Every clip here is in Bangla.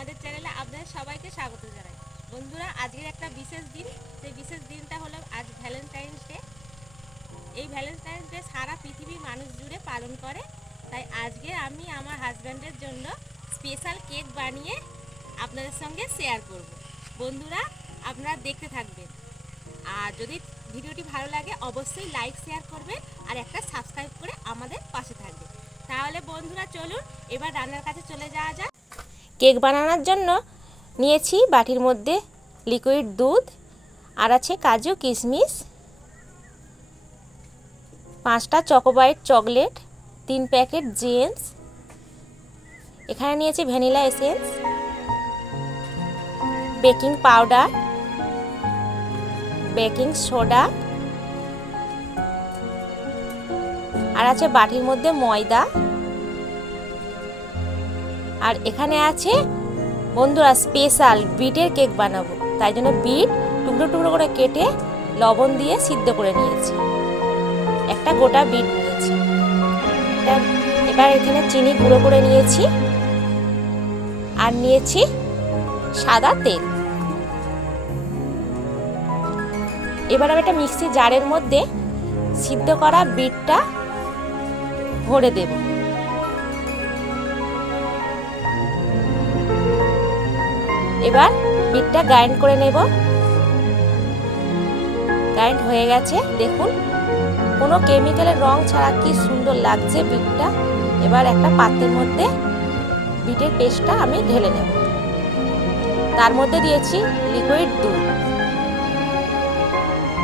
আমাদের চ্যানেলে আপনাদের সবাইকে স্বাগত জানাই। বন্ধুরা, আজকের একটা বিশেষ দিন। সেই বিশেষ দিনটা হলো আজ ভ্যালেন্টাইন্স ডে। এই ভ্যালেন্টাইন্স ডে সারা পৃথিবীর মানুষ জুড়ে পালন করে। তাই আজকে আমি আমার হাজব্যান্ডের জন্য স্পেশাল কেক বানিয়ে আপনাদের সঙ্গে শেয়ার করব। বন্ধুরা, আপনারা দেখতে থাকবেন। আর যদি ভিডিওটি ভালো লাগে অবশ্যই লাইক শেয়ার করবেন আর একটা সাবস্ক্রাইব করে আমাদের পাশে থাকবেন। তাহলে বন্ধুরা চলুন এবার রান্নার কাছে চলে যাওয়া যাক। কেক বানানোর জন্য নিয়েছি বাটির মধ্যে লিকুইড দুধ, আর আছে কাজু কিশমিশ, 5টা চকোবাইট চকলেট, 3 প্যাকেট জেমস, এখানে নিয়েছি vanilla essence, baking powder, baking soda, আর আছে বাটির মধ্যে ময়দা, আর এখানে আছে বন্ধুরা স্পেশাল বিটের কেক বানাবো। তাই জন্য বিট টুকরো টুকরো করে কেটে লবণ দিয়ে সিদ্ধ করে নিয়েছি। একটা গোটা বিট নিয়েছি। এবার এখানে চিনি গুঁড়ো করে নিয়েছি আর নিয়েছি সাদা তেল। এবার আমি একটা মিক্সি জারের মধ্যে সিদ্ধ করা বিটটা ভরে দেব। এবার বিটটা গ্রাইন্ড করে নেব। গ্রাইন্ড হয়ে গেছে, দেখুন কোনো কেমিক্যালের রং ছাড়া কি সুন্দর লাগছে বিটটা। এবার একটা পাত্রের মধ্যে বিটের পেস্টটা আমি ঢেলে নেব। তার মধ্যে দিয়েছি লিকুইড দুধ।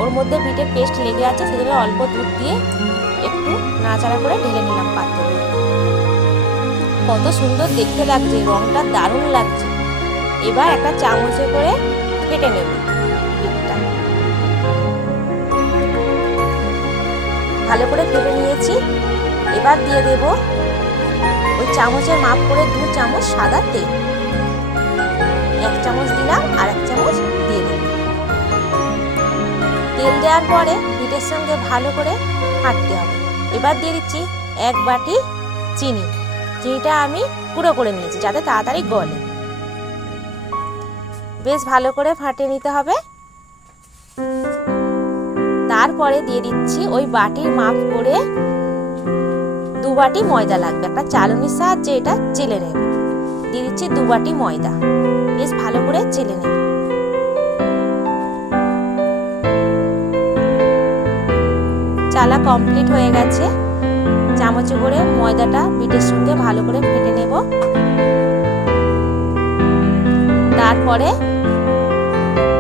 ওর মধ্যে বিটের পেস্ট লেগে আছে, সেজন্য অল্প দুধ দিয়ে একটু নাড়াচাড়া করে ঢেলে নিলাম পাত্রের মধ্যে। কত সুন্দর দেখতে লাগছে, রংটা দারুণ লাগছে। এবার একটা চামচে করে ফেটে নেব বিটটা। ভালো করে ফেটে নিয়েছি। এবার দিয়ে দেব ওই চামচের মাপ করে 2 চামচ সাদা তেল। 1 চামচ দিলাম আর 1 চামচ দিয়ে দেব। তেল দেওয়ার পরে বিটের সঙ্গে ভালো করে ফাটতে হবে। এবার দিয়ে দিচ্ছি 1 বাটি চিনি। চিনিটা আমি গুঁড়ো করে নিয়েছি যাতে তাড়াতাড়ি গলে। বেশ ভালো করে ফাটিয়ে নিতে হবে। তারপরে দিয়ে দিচ্ছি ওই বাটির মাপ করে 2 বাটি ময়দা লাগবে। একটা চালনির সাহায্যে এটা চেলে নেব। দিয়ে দিচ্ছি 2 বাটি ময়দা। বেশ ভালো করে চেলে নেব। চালা কমপ্লিট হয়ে গেছে। চামচে করে ময়দাটা বিটের সঙ্গে ভালো করে ফেটে নেব। তারপরে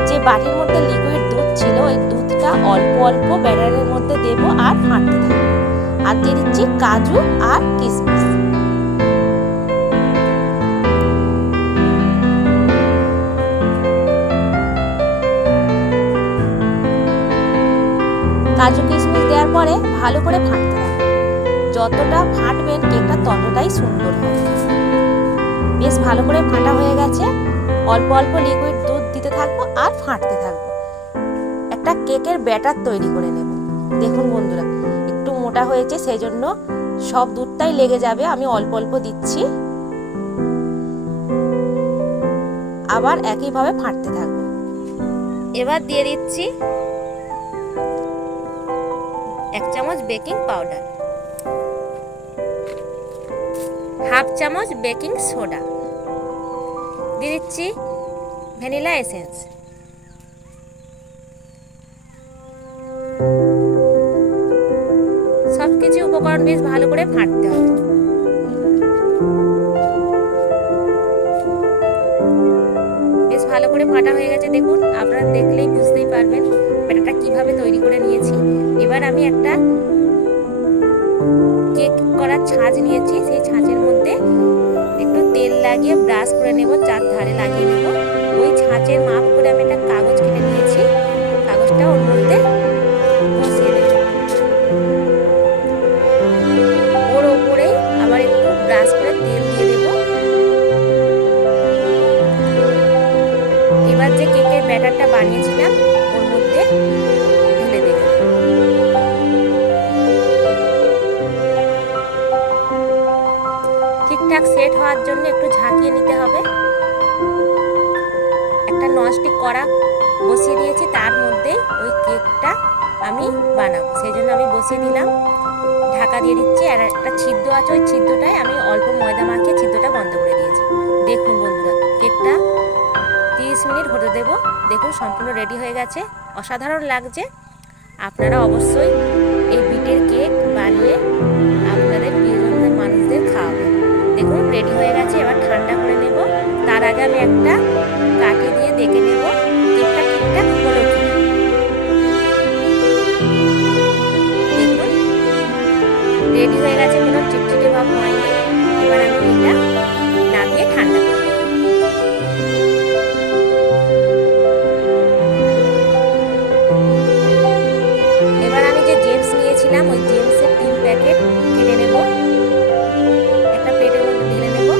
যে বাটির মধ্যে লিকুইড দুধ ছিল ওই দুধটা অল্প অল্প ব্যাটারের মধ্যে দেব আর ফাটতে থাকবে। আর দিয়ে দিচ্ছি কাজু আর কিশমিশ। কাজু কিশমিশ দেওয়ার পরে ভালো করে ফাটতে থাকবে। যতটা ফাটবেন কেকটা ততটাই সুন্দর হবে। বেশ ভালো করে ফাটা হয়ে গেছে। অল্প অল্প লিকুইড দুধ দিতে থাকবো আর ফাটতে থাকবো। একটা কেকের ব্যাটার তৈরি করে নেব। দেখুন বন্ধুরা, একটু মোটা হয়েছে, সেই জন্য সব দুধটাই লেগে যাবে। আমি অল্প অল্প দিচ্ছি, আবার একইভাবে ফাটতে থাকবো। এবার দিয়ে দিচ্ছি 1 চামচ বেকিং পাউডার, 1/2 চামচ বেকিং সোডা, দিয়ে দিচ্ছি ভ্যানিলা এসেন্স, সবকিছু উপকরণ বেশ ভালো করে ফাটতে হবে। বেশ ভালো করে ফাটা হয়ে গেছে। দেখুন, আপনারা দেখলেই বুঝতেই পারবেন ব্যাটারটা কিভাবে তৈরি করে নিয়েছি। এবার আমি একটা কেক করার ছাঁচ নিয়েছি। সেই ছাঁচের মধ্যে একটু তেল লাগিয়ে ব্রাশ করে নেব, 4 ধারে লাগিয়ে নেব। ওই ছাঁচের মাপ করে আমি একটা কাগজ কেটে নিয়েছি। কাগজটা ওর মধ্যে বসিয়ে দেব। ওর ওপরেই আবার একটু ব্রাশ করে তেল দিয়ে দেব। এবার যে কেকের ব্যাটারটা বানিয়েছিলাম ওর মধ্যে ঢেলে দেব। ঠিকঠাক সেট হওয়ার জন্য একটু ঝাঁকিয়ে নিতে হবে। একটা ননস্টিক কড়া বসিয়ে দিয়েছি, তার মধ্যেই ওই কেকটা আমি বানাবো। সেই জন্য আমি বসিয়ে দিলাম, ঢাকা দিয়ে দিচ্ছি। আর একটা ছিদ্র আছে, ওই ছিদ্রটায় আমি অল্প ময়দা মাখিয়ে ছিদ্রটা বন্ধ করে দিয়েছি। দেখুন বন্ধুরা, কেকটা 30 মিনিট হতে দেবো। দেখুন সম্পূর্ণ রেডি হয়ে গেছে, অসাধারণ লাগছে। আপনারা অবশ্যই এই বিটের কেক বানিয়ে আপনাদের প্রিয়জনদের মানুষদের খাওয়াবেন। দেখুন রেডি হয়ে গেছে, এবার ঠান্ডা করে নেব। তার আগে আমি একটা কাঠি দিয়ে দেখে নেব কেকটা ঠিকঠাক হলো কি। দেখুন রেডি হয়ে গেছে, কোনো চিটচিটে ভাব হয়নি। এবার আমি এটা নামিয়ে ঠান্ডা করে নেব। এবার আমি যে জেমস নিয়েছিলাম, ওই জেমসের 3 প্যাকেট কেটে নেব, একটা প্লেটের মধ্যে ঢেলে নেব।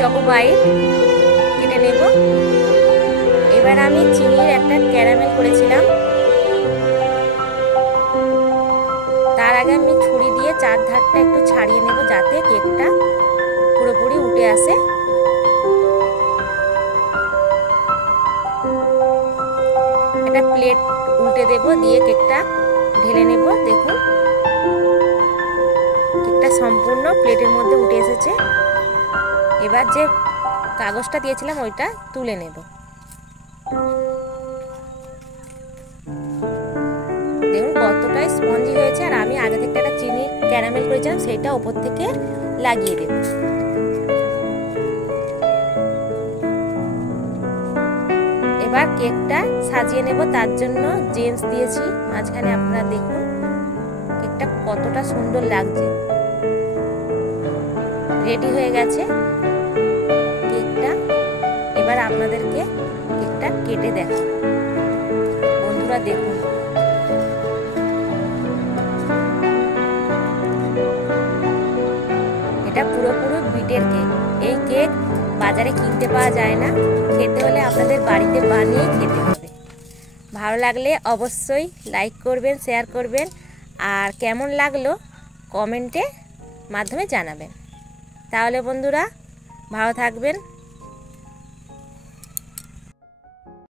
চকোবাইট কেটে নেব। এবার আমি চিনির একটা ক্যারামেল করেছিলাম, তার আগে আমি ছুরি দিয়ে চার ধারটা একটু ছাড়িয়ে নেব যাতে কেকটা পুরোপুরি উঠে আসে। একটা প্লেট উল্টে দেব, দিয়ে কেকটা ঢেলে নেব। দেখুন কেকটা সম্পূর্ণ প্লেটের মধ্যে উঠে এসেছে। এবার যে কাগজটা দিয়েছিলাম ওইটা তুলে নেব। দেখুন কতটাই স্পঞ্জি হয়েছে। আর আমি আগে থেকে একটা চিনি ক্যারামেল করেছিলাম, সেইটা ওপর থেকে লাগিয়ে দেব। এবার কেকটা সাজিয়ে নেব, তার জন্য জেমস দিয়েছি মাঝখানে। আপনারা দেখুন কেকটা কতটা সুন্দর লাগছে। রেডি হয়ে গেছে কেকটা। এবার আপনাদেরকে কেকটা কেটে দেখাবো। বন্ধুরা দেখুন এটা পুরোপুরি বিটের কেক। এই কেক বাজারে কিনতে পাওয়া যায় না, খেতে হলে আপনাদের বাড়িতে বানিয়ে খেতে হবে। ভালো লাগলে অবশ্যই লাইক করবেন, শেয়ার করবেন, আর কেমন লাগলো কমেন্টে মাধ্যমে জানাবেন। তাহলে বন্ধুরা ভালো থাকবেন।